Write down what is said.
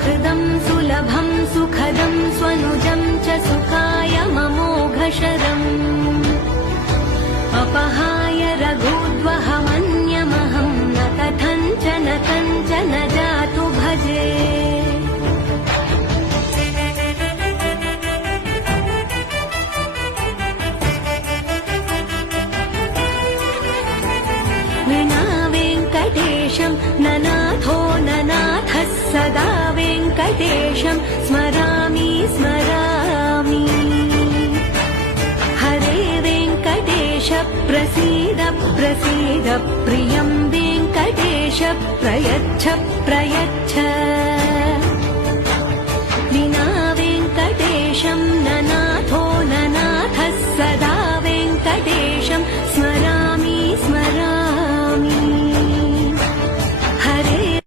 सुहृदं सुलभं सुखदं स्वनुजं च सुखाय ममोघशरम् अपहाय रघुद्वहमन्यमहं न कथञ्चन कञ्चन जातु भजे विना वेङ्कटेशं ननाथो ननाथः सदा वेङ्कटेशं स्मरामि स्मरामि हरे वेङ्कटेश प्रसीद प्रसीद प्रियं वेङ्कटेश प्रयच्छ प्रयच्छ